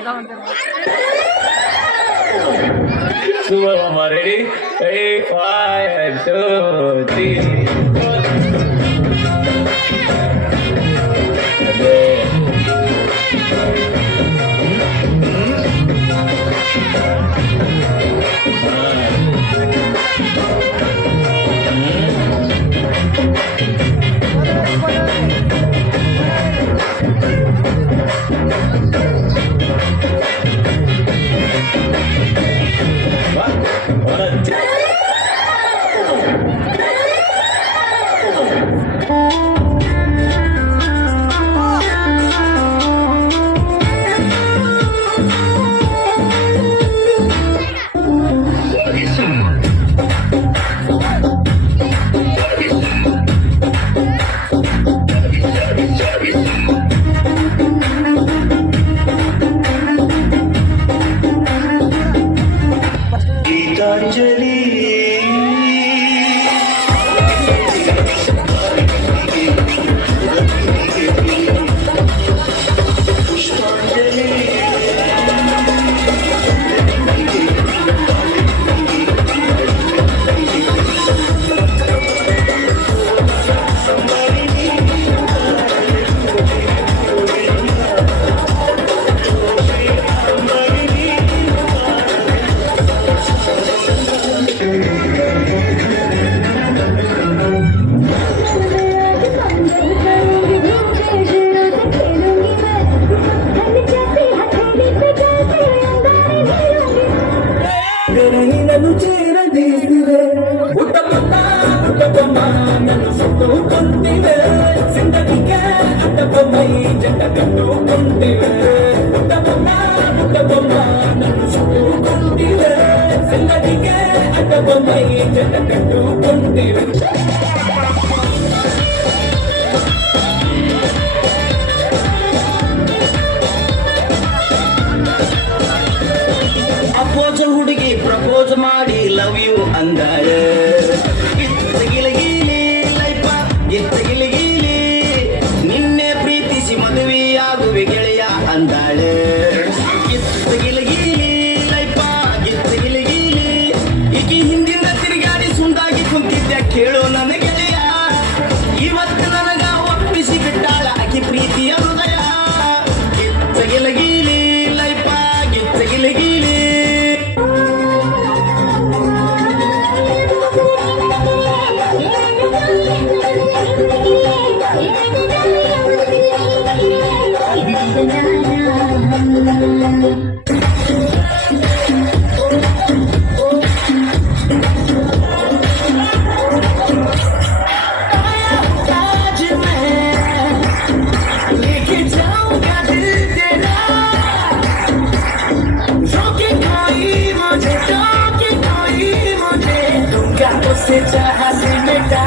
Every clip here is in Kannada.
Super Mama, ready? Ready? 5, 2, 3. Geetanjali ಪುಷ್ಪಾಂಜಲಿ ಗರಹಿನನು ಚೇರದಿವೆ ಪುಟ್ಟಬೊಮ್ಮ ನನ್ನು ಸುತ್ತುಕೊಂಡಿವೆ ಸಿಂದಗಿಗೆ ಅಡ್ಡಬೊಮ್ಮೈ ಜಂಡ ಕಟ್ಟುಕೊಂಡಿವೆ ಪುಟ್ಟಬೊಮ್ಮ ನನ್ನು ಸುತ್ತುಕೊಂಡಿವೆ ಸಿಂದಗಿಗೆ ಅಡ್ಡಬೊಮ್ಮೈ ಜಂಡ ಕಟ್ಟುಕೊಂಡಿವೆ ಅಪೋಜ ಹುಡುಗಿ ಪ್ರಪೋಸ್ ಮಾಡಿ ಲವ್ ಯು ಅಂದಾಳೆ ಗಿತ್ತಗಿಲಗೀಲಿ ಲೈಫ ಗಿತ್ತಗಿಲಗೀಲಿ ನಿನ್ನೆ ಪ್ರೀತಿಸಿ ಮದುವೆಯಾಗುವೆ ಗೆಳೆಯ ಅಂದಾಳೆ ಗಿತ್ತಗಿಲಗೀಲಿ ಲೈಫ ಗಿತ್ತಗಿಲಗೀಲಿ ಈಕಿ ಹಿಂದಿನ ತಿರುಗಾಡಿ ಸುಂದಾಗಿ ಕುಂತಿದ್ದೆ ಕೇಳು ನನ್ನ ಗೆಳೆಯ ಇವತ್ತು ನನಗ ಒಪ್ಪಿಸಿ ಬಿಟ್ಟಾಳ ಆಕಿ ಪ್ರೀತಿಯ ಹೃದಯ ಗಿತ್ತಗಿಲಗೀಲಿ ಲೈಫ ಗಿತ್ತಗಿಲಗೀಲಿ से चाह से बेटा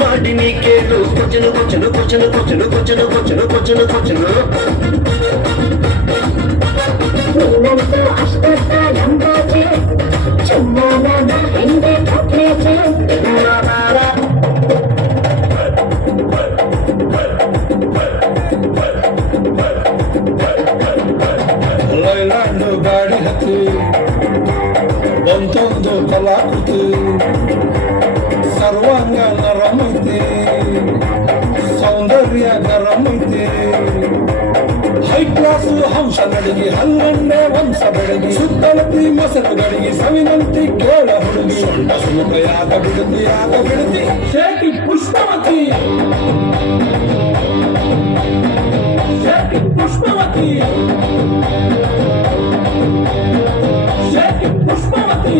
ಮಾಡಿ ನೀ ಕೇಳು ಕೊಚ್ಚನು ಕೊಚ್ಚನು ಕೊಚ್ಚನು ಕೊಚ್ಚನು ಕೊಚ್ಚನು ಕೊಚ್ಚನು ಕೊಚ್ಚನು ಕೊಚ್ಚನು ನೀನಂತೂ ಅಷ್ಟೊತ್ತ ನಂಬೋಚೆ ಚುಮ್ಮನ ಹಿಂದೆ ಕೊಟ್ಲೇಚೆ ಲೈಲಾಂಡು ಗಾಡಿ ಹತ್ತಿ ಒಂದೊಂದು ಕಲಾಕೃತಿ ಸರ್ವಾಂಗ ನರಮೈತೆ ಸೌಂದರ್ಯ ಗರಮೈತೆ ಹೈ ಕ್ಲಾಸ್ ಹಂಸ ನಡಿಗೆ ಹಂಗಂಡೆ ವಂಶ ಬೆಳಗಿ ಸುತ್ತಳತಿ ಮೊಸರು ಗಡಿಗೆ ಸವಿನಂತಿ ಕೇಳ ಹುಡುಗಿ ಸೊಂಟ ಸುಮುಖ ಯಾಕ ಬಿಡುತ್ತಿ ಶೇಟಿ ಪುಷ್ಪವತಿ ಶೇಟಿ ಪುಷ್ಪವತಿ ಶೇಟಿ ಪುಷ್ಪವತಿ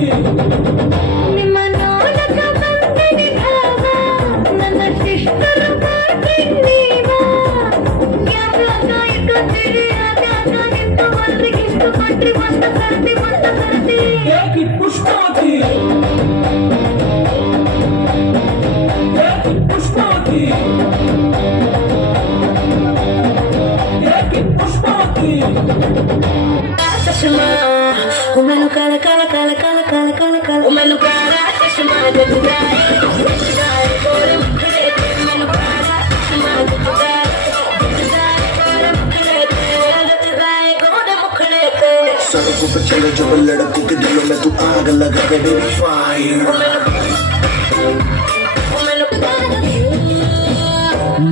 ನಿಮ್ಮ ನೋಡಕ ಬಂದಿನಿ ಭಾವ ನನ್ನ ಶಿಷ್ಟರು ನೀವ ಯಾಕಾಯಿಕ ತಿರಿ ಆಗ ನಿಂತು ಮಲ್ಲಿಗಿಷ್ಟು ಕೊಟ್ರಿ ಮತ್ತ ಕರ್ತಿ Take it Pushpati. Take it Pushpati. Take it Pushpati. चश्मा वो मैनू काला काला काला काला काला काला काला वो मैनू काला चश्मा जगदाए जगदाए गोरे मुखड़े ते मैनू काला चश्मा जगदाए जगदाए गोरे मुखड़े ते जगदाए गोरे मुखड़े ते सड़कों पे चले जो लड़कों के दिलों में तू आग लगा के baby fire वो मैनू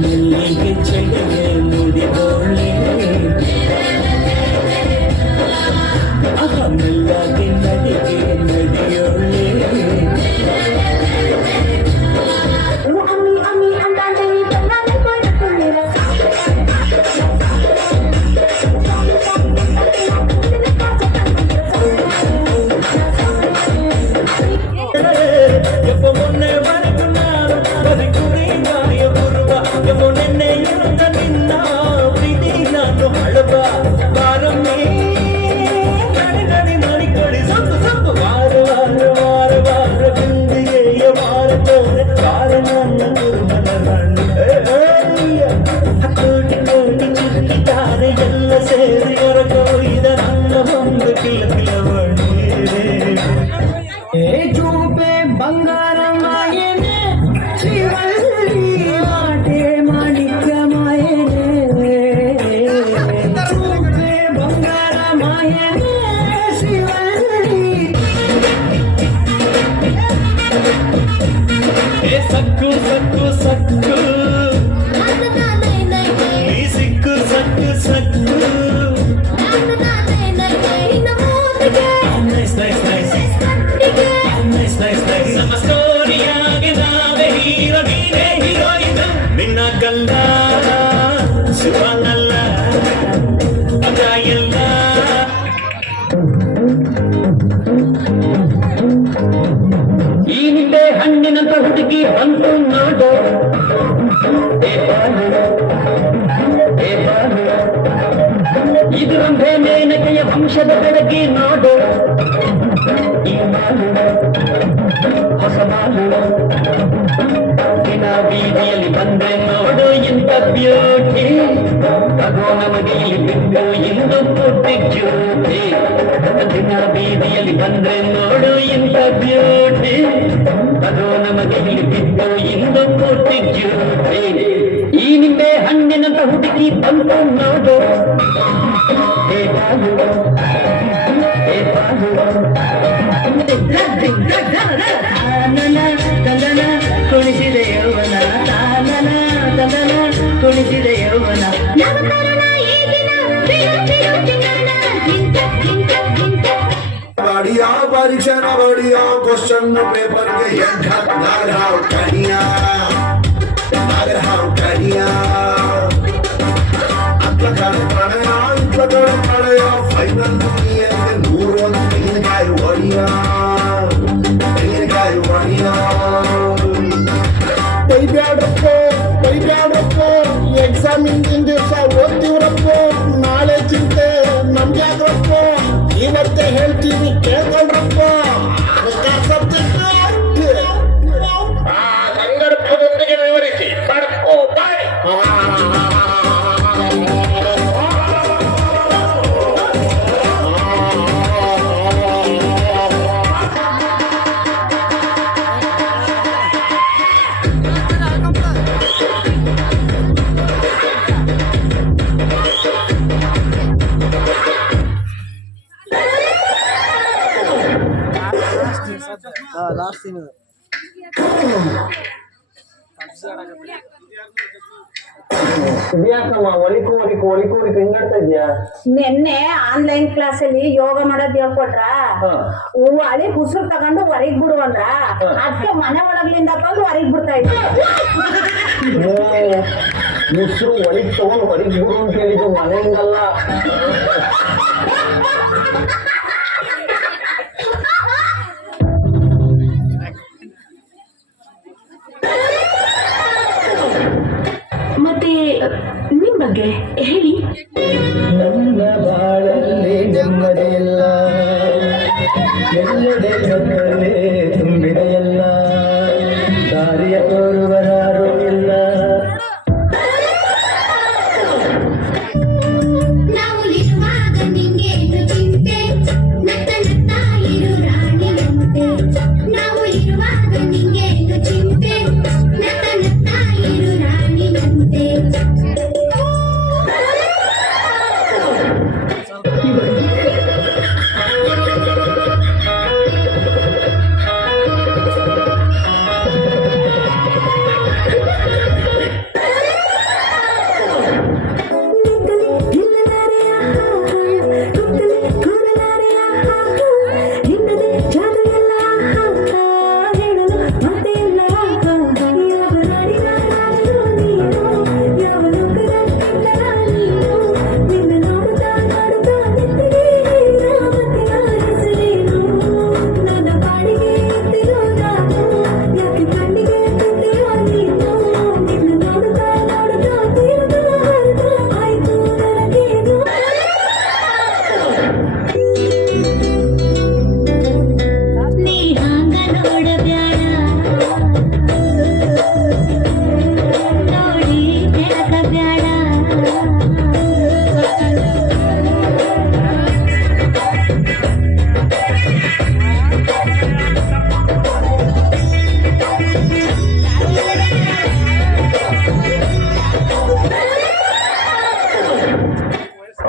मिलके चले मुड़ी बोले ಮೆಲ್ಲಗೆ ನಡಿಗೆ ನಡಿಯೋಳೆ ಅಮ್ಮಿ ಅಮ್ಮಿ ಅಂತಾನೆ ತನ್ನಾನೆ ಕೊಡುತ್ತಿರ எப்ப முன்னே வரக்குனாரு ಬದುಕುರಿ ಗಾಯ ಬರುವ எப்ப ನಿನ್ನೆ ಇರುತ್ತ ನಿನ್ನ ಪ್ರೀತಿ ನಾನು ಅಳಬ ಬಾರಮ್ಮೆ ಎಲ್ಲ ಸೇರಿ ಹೊರಗೋಯ್ದ ನನ್ನ ಒಂದು ಕಿಲ ಕಿಲವಣಿ ಚೂಪೆ ಬಂಗಾರ ಮಾಯೇನೆ ಶ್ರೀವಲ್ಲಿ ಮಾಟೆ ಮಾಣಿಕ್ಯ ಮಾಯೇನೆ ಚೂಪೆ ಬಂಗಾರ ಮಾಯೇನೆ ಶ್ರೀವಲ್ಲಿ ಸಕ್ಕು ಸಕ್ಕು ಸಕ್ಕು ಸಿಕ್ಕು ಸಕ್ಕು ಸಕ್ಕು nice nice nice nice nice nice ನಮ್ಮ ಸ್ಟೋರಿಯಾಗೆ ನಾವೇ ಹೀರೋ ನೀನೇ ಹೀರೋಯಿನ್ ನಿನ್ನ ಗಲ್ಲ ಸುಖನಲ್ಲ ಅದ ಎಲ್ಲ ಈ ನಿಂಬೆ ಹಣ್ಣಿನಂತ ಹುಡುಗಿ ಬಂತು ನೋಡು ಇದು ರಂಭೆ ಮೇನಕೆಯ ವಂಶದ ಬೆಳಗಿ ನೋಡು ಈ ಮಾಲು ಹೊಸ ಮಾಲು ದಿನ ಬೀದಿಯಲ್ಲಿ ಬಂದ್ರೆ ನೋಡು ಇಂಥ ಬ್ಯೂಟಿ ತಗೋ ನಮಗೆ ಇಲ್ಲಿ ಬಿಟ್ಟು ಇಂದು ಪುಟ್ಟಿ ಜ್ಯೂಟಿ ದಿನ ಬೀದಿಯಲ್ಲಿ ಬಂದ್ರೆ ನೋಡು ಇಂಥ ಬ್ಯೂಟಿ ತಗೋ ನಮಗೆ ಇಲ್ಲಿ ಬಿಟ್ಟು ಇಂದು ಪುಟ್ಟಿ ಜ್ಯೂಟಿ ಈ ನಿಂಬೆ ಹಣ್ಣಿನಂತ ಹುಡುಗಿ ಬಂತು ನೋಡು ಕುಣಿಸಿದೆ ಯೌವನ ತಾನನ ತದನ ಕುಣಿಸಿದೆ ಯೌವನ बढ़िया परीक्षा न बढ़िया क्वेश्चन पेपर के कहिया पड़या फाइनल नूर तेनकाय वड़िया ಬೈಬ್ಯಾಡಪ್ಪ ಎಕ್ಸಾಮ್ ಹಿಂದಿನ ದಿವಸ ಓದ್ತೀವ್ರಪ್ಪ ನಾಳೆ ಚಿಂತೆ ನಮ್ಗ್ಯಾಗ್ರಪ್ಪ ಇವತ್ತೇ ಹೇಳ್ತೀವಿ ಕೇಳ್ಕೊಂಡ್ರಪ್ಪ ಸಂದರ್ಭದೊಂದಿಗೆ ವಿವರಿಸಿ ಪಡ್ಕೋ ಬಾಯ್ ನಿನ್ನೆ ಆನ್ಲೈನ್ ಕ್ಲಾಸ್ ಅಲ್ಲಿ ಯೋಗ ಮಾಡೋದ್ ಹೇಳ್ಕೊಟ್ರ ಹಳಿ ಉಸಿರು ತಗೊಂಡು ಹೊರಗ್ ಬಿಡು ಅಂದ್ರ ಅದಕ್ಕೆ ಮನೆ ಒಳಗ್ಲಿಂದ ತಂದು ಹೊರಗ್ ಬಿಡ್ತಾ ಇದ್ದೆ ಉಸಿರು ಒಳಗ್ ತಗೊಂಡು ಹೊರಗ್ ಬಿಡು ಅಂತ ಹೇಳಿದ್ದು ಮನೆಯಿಂದಲ್ಲ. ಮತ್ತೆ ನಿಮ್ ಬಗ್ಗೆ ಹೇಳಿ. ನನ್ನ ಬಾಳಲ್ಲಿ ನೆಮ್ಮದಿಲ್ಲ ಎಲ್ಲೆಡೆ ಕತ್ತಲೆ ತುಂಬಿದ ಎಲ್ಲ ದಾರಿಯ ತೋರುವರಾರು ಇಲ್ಲ. ನಾವು ಇರುವಾಗ ನಿಂಗೇನು ಚಿಂತೆ ನತ್ತ ನತ್ತ ಇರು ರಾಣಿಯಂತೆ ನಾವು ಇರುವಾಗ ನಿಂಗೇನು ಚಿಂತೆ ನತ್ತ ನತ್ತ ಇರು ರಾಣಿಯಂತೆ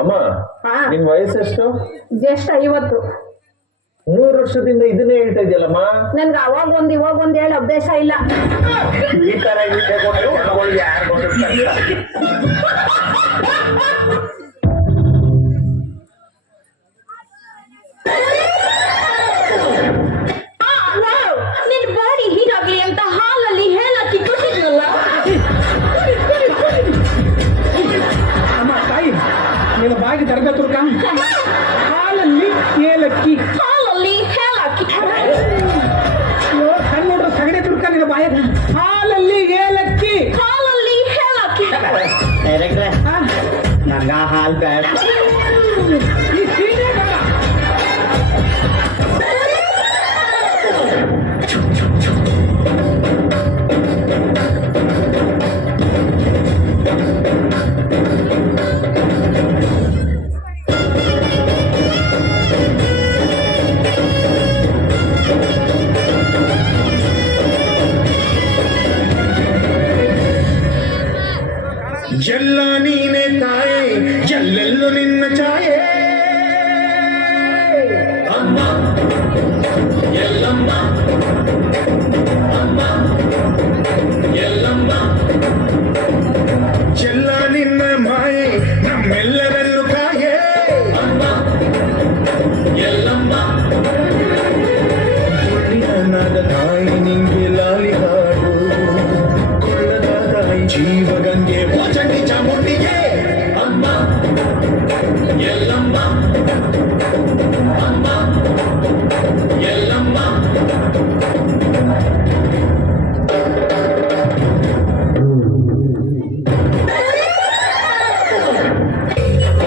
ಅಮ್ಮ, ನಿನ್ ವಯಸ್ಸೆಷ್ಟು? ಜಸ್ಟ್ 50. 3 ವರ್ಷದಿಂದ ಇದನ್ನೇ ಹೇಳ್ತಾ ಇದೆಯಲ್ಲಮ್ಮ. ನನ್ಗೆ ಅವಾಗ ಒಂದ್ ಹೇಳಿ ಅಭ್ಯಾಸ ಇಲ್ಲ. ಈ ತರ ಯಾರು ನಿನ್ ಬಾಡಿ ಹೀಟ್ ಆಗ್ಲಿ ಅಂತ ಹಾಲಲ್ಲಿ ಹೇಳಕ್ಕಿ ಕೊಟ್ಟಿದ್ರಲ್ಲ. ಅಮ್ಮ ತಾಯಿ ನಿನ್ನ ಬಾಗಿ ದರ್ಗ ತುರ್ಕ ಹಾಲಲ್ಲಿ ಏಲಕ್ಕಿ ಹಾಲಲ್ಲಿ ಹೇಳಕ್ಕಿ ಕಣ್ಣೋಡ್ರ ಸಗಡೆ ತುರ್ಕ ನಿನ್ನ ಬಾಯ ಹಾಲಲ್ಲಿ ಏಲಕ್ಕಿ ಹಾಲಲ್ಲಿ ಹೇಳಕ್ಕಿ. ನಂಗ ಹಾಲ್ ಬೇಡ. ಈ ಸೀರೆ ಬೇಡ. ಎಲ್ಲ ನೀನೆ ತಾಯೇ ಎಲ್ಲೆಲ್ಲೂ ನಿನ್ನ ಛಾಯೆ ಅಮ್ಮ ಎಲ್ಲಮ್ಮ ಅಮ್ಮ ಎಲ್ಲಮ್ಮ ಎಲ್ಲ ನಿನ್ನ ಮಾಯೆ ನಮ್ಮೆಲ್ಲರಲ್ಲೂ ಕಾಯೆ ಅಮ್ಮ ಎಲ್ಲಮ್ಮ ಕುಳ್ಳಿನಾದ ತಾಯಿ ನಿಂಗೆ ಲಾಲಿ ಹಾಡು ಕೊಳ್ಳದ ತಾಯಿ ಜೀವಗಂಗೆ ಭೋಜನಿ ಚಾಮುಂಡಿಗೆ ಅಮ್ಮ ಎಲ್ಲಮ್ಮ ಅಮ್ಮ ಎಲ್ಲಮ್ಮ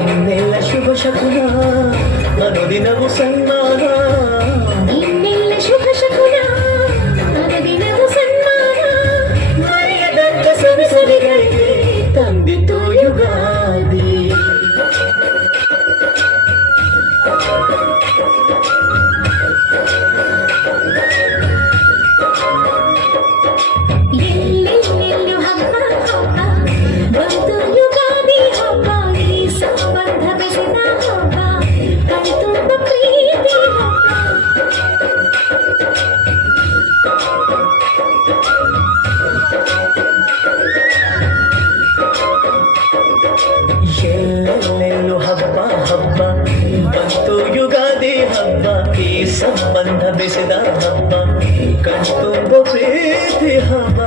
ಇನ್ನೆಲ್ಲ ಶುಭ ಶಕುನ ಅನುದಿನವೂ ಸನ್ಮಾನ. ಇನ್ನೆಲ್ಲ ಶುಭ ಶಕುನ ದಿನವೂ ಸನ್ಮಾನ ಮರೆಯದಂತ ಸವಿಸರಿಗಳಿಗೆ ತಂದಿತು ಯುಗಾದಿ. ಎಲ್ಲೆಲ್ಲೆಲ್ಲೂ ಹಬ್ಬ ಹಬ್ಬ ಬಂತು ಯುಗಾದಿ ಹಬ್ಬ ಈ ಸಂಬಂಧ ಬೆಸೆದ ಹಬ್ಬ ಕಣ್ತುಂಬ ಪ್ರೀತಿ ಹಬ್ಬ ಎಲ್ಲೆಲ್ಲೆಲ್ಲೂ ಹಬ್ಬ ಹಬ್ಬ ಬಂತು ಯುಗಾದಿ ಹಬ್ಬ ಈ ಸಂಬಂಧ ಬೆಸೆದ ಹಬ್ಬ ಕಣ್ತುಂಬ ಪ್ರೀತಿ ಹಬ್ಬ.